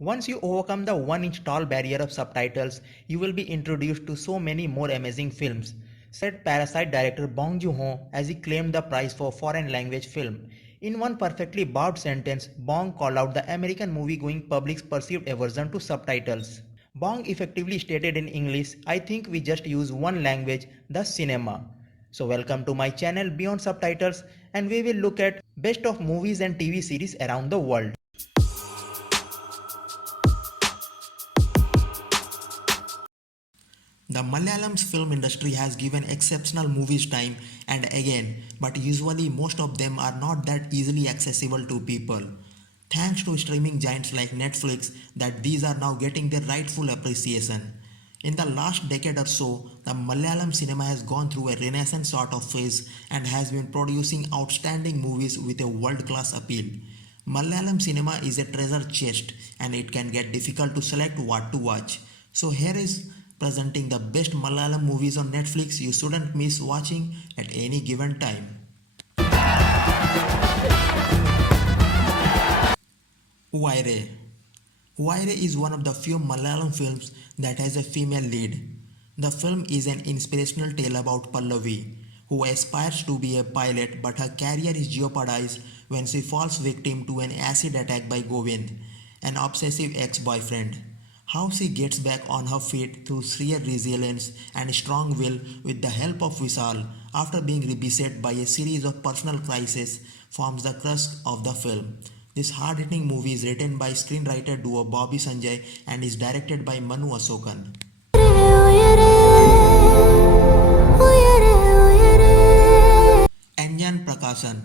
Once you overcome the 1-inch tall barrier of subtitles, you will be introduced to so many more amazing films, said Parasite director Bong Joon-ho as he claimed the prize for foreign language film. In one perfectly barbed sentence, Bong called out the American movie-going public's perceived aversion to subtitles. Bong effectively stated in English, I think we just use one language, the cinema. So welcome to my channel Beyond Subtitles, and we will look at best of movies and TV series around the world. The Malayalam's film industry has given exceptional movies time and again, but usually most of them are not that easily accessible to people. Thanks to streaming giants like Netflix, that these are now getting their rightful appreciation. In the last decade or so, the Malayalam cinema has gone through a renaissance sort of phase and has been producing outstanding movies with a world-class appeal. Malayalam cinema is a treasure chest and it can get difficult to select what to watch. So here is presenting the best Malayalam movies on Netflix you shouldn't miss watching at any given time. Uaire. Uaire is one of the few Malayalam films that has a female lead. The film is an inspirational tale about Pallavi, who aspires to be a pilot but her career is jeopardized when she falls victim to an acid attack by Govind, an obsessive ex-boyfriend. How she gets back on her feet through sheer resilience and strong will with the help of Vishal after being beset by a series of personal crises forms the crux of the film. This hard-hitting movie is written by screenwriter duo Bobby Sanjay and is directed by Manu Asokan. Anjan Prakasan.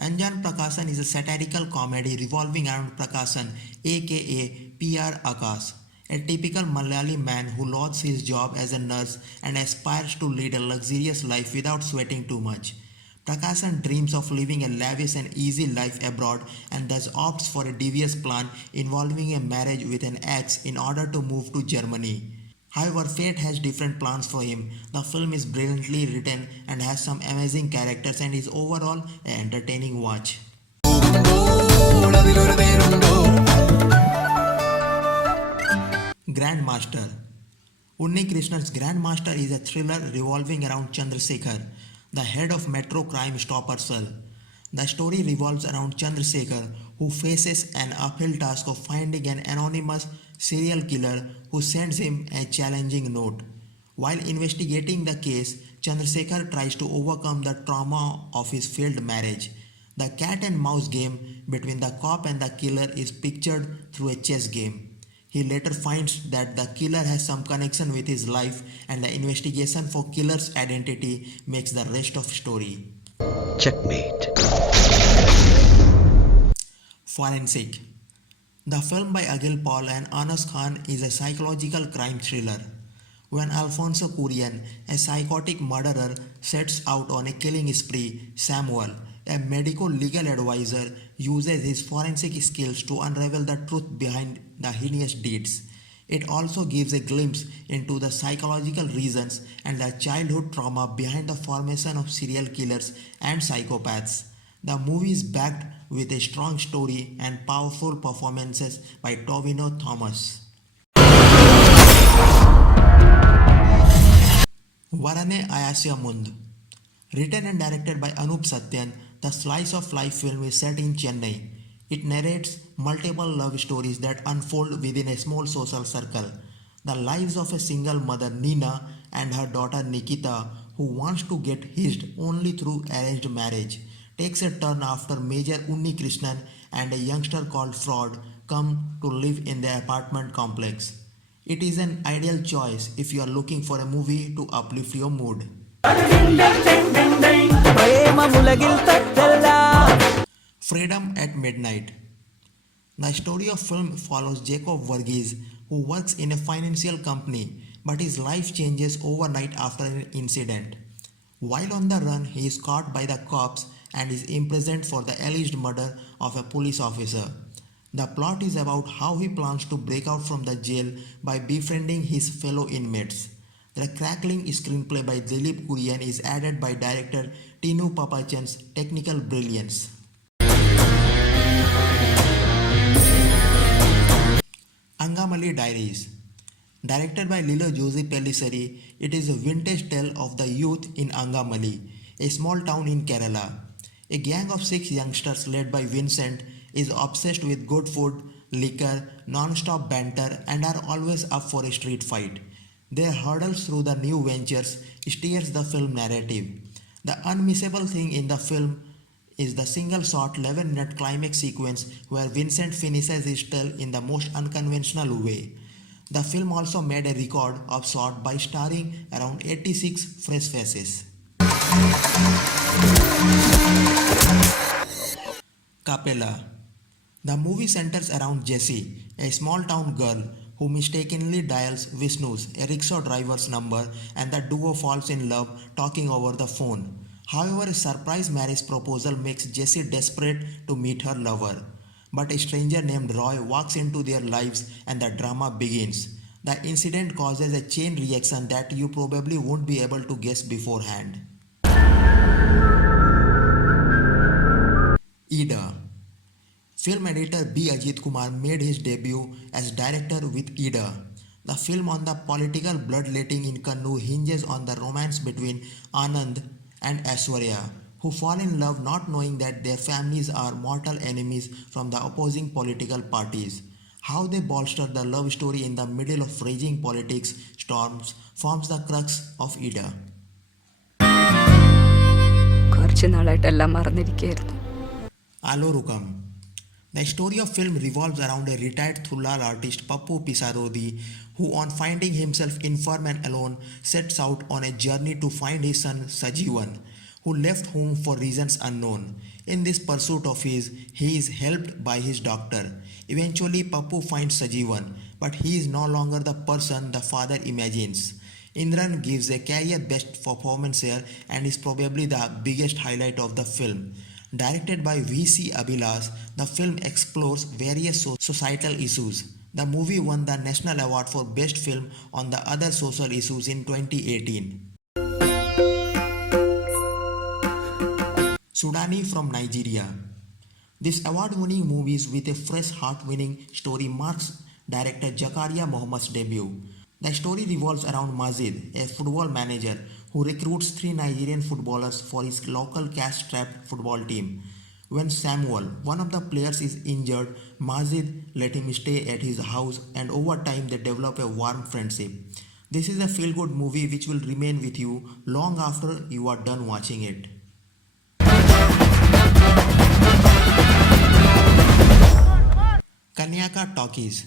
Anjan Prakasan is a satirical comedy revolving around Prakasan aka PR Akash, a typical Malayali man who loves his job as a nurse and aspires to lead a luxurious life without sweating too much. Prakasan dreams of living a lavish and easy life abroad and thus opts for a devious plan involving a marriage with an ex in order to move to Germany. However, fate has different plans for him. The film is brilliantly written and has some amazing characters and is overall an entertaining watch. Grandmaster. Unni Krishna's Grandmaster is a thriller revolving around Chandrasekhar, the head of Metro Crime Stopper Cell. The story revolves around Chandrasekhar, who faces an uphill task of finding an anonymous serial killer who sends him a challenging note. While investigating the case, Chandrasekhar tries to overcome the trauma of his failed marriage. The cat and mouse game between the cop and the killer is pictured through a chess game. He later finds that the killer has some connection with his life and the investigation for killer's identity makes the rest of story. Checkmate. Forensic. The film by Akhil Paul and Anas Khan is a psychological crime thriller. When Alfonso Cuarón, a psychotic murderer, sets out on a killing spree, Samuel, a medico-legal advisor, uses his forensic skills to unravel the truth behind the heinous deeds. It also gives a glimpse into the psychological reasons and the childhood trauma behind the formation of serial killers and psychopaths. The movie is backed with a strong story and powerful performances by Tovino Thomas. Varane Ayasya Mund. Written and directed by Anup Satyan, the slice of life film is set in Chennai. It narrates multiple love stories that unfold within a small social circle. The lives of a single mother, Nina, and her daughter Nikita, who wants to get hitched only through arranged marriage, takes a turn after Major Unni Krishnan and a youngster called Fraud come to live in the apartment complex. It is an ideal choice if you are looking for a movie to uplift your mood. Freedom at Midnight. The story of film follows Jacob Varghese, who works in a financial company, but his life changes overnight after an incident. While on the run, he is caught by the cops and is imprisoned for the alleged murder of a police officer. The plot is about how he plans to break out from the jail by befriending his fellow inmates. The crackling screenplay by Dilip Kurian is added by director Tinu Papachan's technical brilliance. Angamali Dairies. Directed by Lilo Josie Pellisseri, it is a vintage tale of the youth in Angamali, a small town in Kerala. A gang of 6 youngsters led by Vincent is obsessed with good food, liquor, non-stop banter and are always up for a street fight. Their hurdles through the new ventures steers the film narrative. The unmissable thing in the film is the single shot 11-minute climax sequence where Vincent finishes his tale in the most unconventional way. The film also made a record of shot by starring around 86 fresh faces. Capella. The movie centers around Jessie, a small town girl who mistakenly dials Vishnu's, a rickshaw driver's number, and the duo falls in love talking over the phone. However, a surprise marriage proposal makes Jessie desperate to meet her lover. But a stranger named Roy walks into their lives and the drama begins. The incident causes a chain reaction that you probably won't be able to guess beforehand. Ida. Film editor B. Ajit Kumar made his debut as director with Ida. The film on the political bloodletting in Kannur hinges on the romance between Anand and Aishwarya, who fall in love not knowing that their families are mortal enemies from the opposing political parties. How they bolster the love story in the middle of raging politics storms forms the crux of Ida. Alorukam. The story of film revolves around a retired Thullal artist Pappu Pisarodi who on finding himself infirm and alone sets out on a journey to find his son Sajivan, who left home for reasons unknown. In this pursuit of his, he is helped by his doctor. Eventually Pappu finds Sajivan, but he is no longer the person the father imagines. Indran gives a career best performance here and is probably the biggest highlight of the film. Directed by V.C. Abhilash, the film explores various societal issues. The movie won the National Award for Best Film on the Other Social Issues in 2018. Sunani from Nigeria. This award-winning movie with a fresh, heart-winning story marks director Zakaria Muhammad's debut. The story revolves around Majid, a football manager who recruits 3 Nigerian footballers for his local cash-strapped football team. When Samuel, one of the players, is injured, Majid let him stay at his house and over time they develop a warm friendship. This is a feel-good movie which will remain with you long after you are done watching it. Kanyaka Talkies.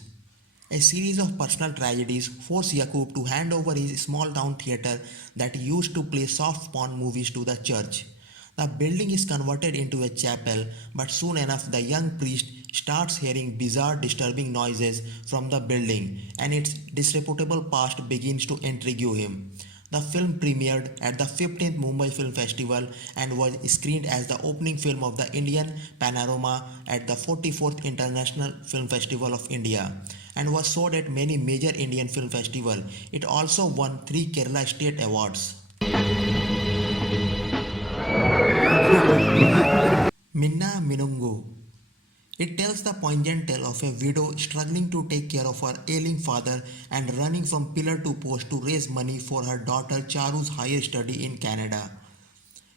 A series of personal tragedies force Yakub to hand over his small town theatre that used to play soft porn movies to the church. The building is converted into a chapel, but soon enough the young priest starts hearing bizarre disturbing noises from the building and its disreputable past begins to intrigue him. The film premiered at the 15th Mumbai Film Festival and was screened as the opening film of the Indian Panorama at the 44th International Film Festival of India and was showed at many major Indian film festivals. It also won 3 Kerala State Awards. Minna Minungu. It tells the poignant tale of a widow struggling to take care of her ailing father and running from pillar to post to raise money for her daughter Charu's higher study in Canada.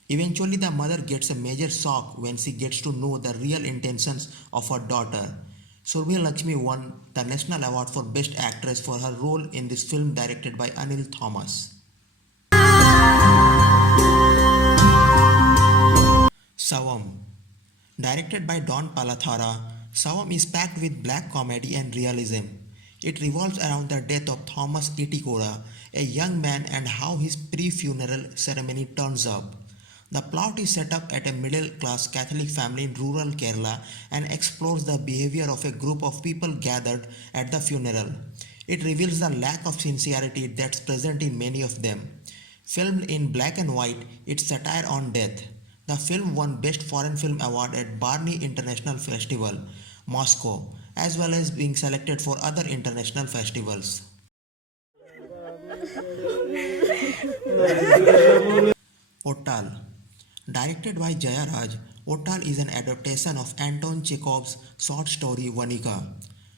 Eventually, the mother gets a major shock when she gets to know the real intentions of her daughter. Surbhi Lakshmi won the National Award for Best Actress for her role in this film directed by Anil Thomas. Savam. Directed by Don Palathara, Savam is packed with black comedy and realism. It revolves around the death of Thomas Itikora, a young man, and how his pre-funeral ceremony turns up. The plot is set up at a middle-class Catholic family in rural Kerala and explores the behavior of a group of people gathered at the funeral. It reveals the lack of sincerity that's present in many of them. Filmed in black and white, it's satire on death. The film won Best Foreign Film Award at Barni International Festival, Moscow, as well as being selected for other international festivals. Ortal. Directed by Jayaraj, Ortal is an adaptation of Anton Chekhov's short story Vanika.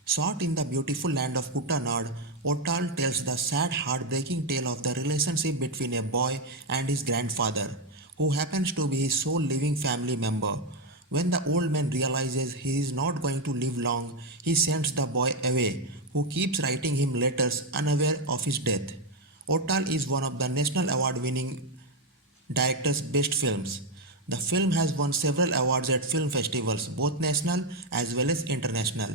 Shot in the beautiful land of Kuttanad, Ortal tells the sad, heartbreaking tale of the relationship between a boy and his grandfather, who happens to be his sole living family member. When the old man realizes he is not going to live long, he sends the boy away, who keeps writing him letters unaware of his death. Ortal is one of the National Award winning director's best films. The film has won several awards at film festivals, both national as well as international.